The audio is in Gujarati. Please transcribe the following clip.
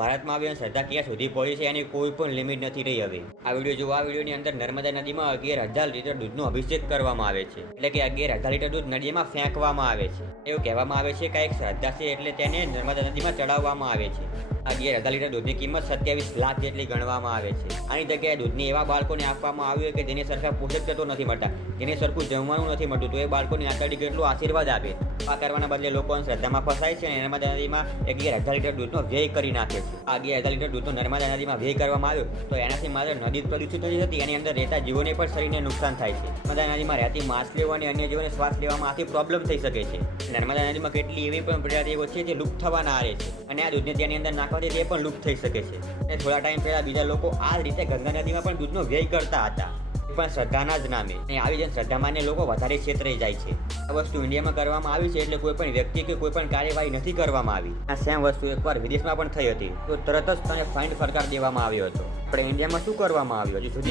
ભારતમાં આવી અને શ્રદ્ધા ક્યાં સુધી પહોંચી છે એની કોઈ પણ લિમિટ નથી રહી હવે. આ વિડીયોની અંદર નર્મદા નદીમાં 11,000 લીટર દૂધનો અભિષેક કરવામાં આવે છે. એટલે કે 11,000 લીટર દૂધ નદીમાં ફેંકવામાં આવે છે. એવું કહેવામાં આવે છે કે એક શ્રદ્ધા છે એટલે તેને નર્મદા નદીમાં ચડાવવામાં આવે છે. આ 11,000 લીટર દૂધની કિંમત 27 લાખ જેટલી ગણવામાં આવે છે. આની જગ્યાએ દૂધને એવા બાળકોને આપવામાં આવ્યું કે જેને સરખા પોષક તત્વો નથી મળતા, જેને સરખું જમવાનું નથી મળતું, તો એ બાળકોને આટલી કેટલો આશીર્વાદ આપે. આ કરવાના બદલે લોકો શ્રદ્ધામાં ફસાય છે અને નર્મદા નદીમાં 11,000 લીટર દૂધનો વ્યય કરી નાખે છે. આ 11,000 લીટર દૂધનો નર્મદા નદીમાં વ્યય કરવામાં આવ્યો તો એનાથી માત્ર નદી પ્રદૂષિત નથી થતી, એની અંદર રહેતા જીવોને પણ શરીરને નુકસાન થાય છે. નર્મદા નદીમાં રહેતી માછલીઓ અને અન્ય જીવોને શ્વાસ લેવામાં આથી પ્રોબ્લેમ થઈ શકે છે. નર્મદા નદીમાં કેટલી એવી પણ પ્રજાતિઓ છે જે લુપ્ત થવાના આરે છે અને આ દૂધને તેની અંદર નાખવાથી તે પણ લુપ્ત થઈ શકે છે. અને થોડા ટાઈમ પહેલા બીજા લોકો આ રીતે ગંગા નદીમાં પણ દૂધનો વ્યય કરતા હતા, પણ શ્રદ્ધાના જ નામે. અને આવી જ શ્રદ્ધામાં લોકો વધારે છેતરાઈ જાય છે. આ વસ્તુ ઇન્ડિયામાં કરવામાં આવી છે એટલે કોઈ પણ વ્યક્તિ કે કોઈ પણ કાર્યવાહી નથી કરવામાં આવી. આ સેમ વસ્તુ એકવાર વિદેશમાં પણ થઈ હતી તો તરત જ તેને ફાઇન ફટકાર દેવામાં આવ્યો હતો. આપણે ઇન્ડિયામાં શું કરવામાં આવ્યું હજુ સુધી